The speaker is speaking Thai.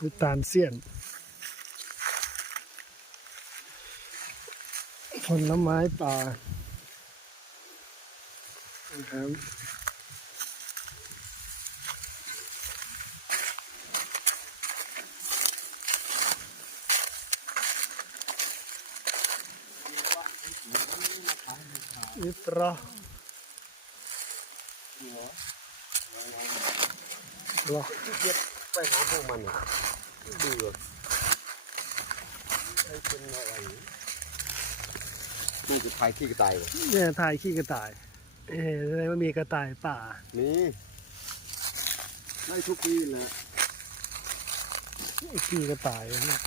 น้ำตาลเสี้ยน ผลไม้ป่านะครับ อิตราหรอไปหาพวกมันอะเบื่อไอ้เป็นอะไรนี่คือพายขี้กระต่ายวะเนี่ยถ่ายขี้กระต่าย เอ๊ะแสดงว่ามีกระต่ายป่านี่ไล่ทุกปีแหละขี้กระต่ายนะ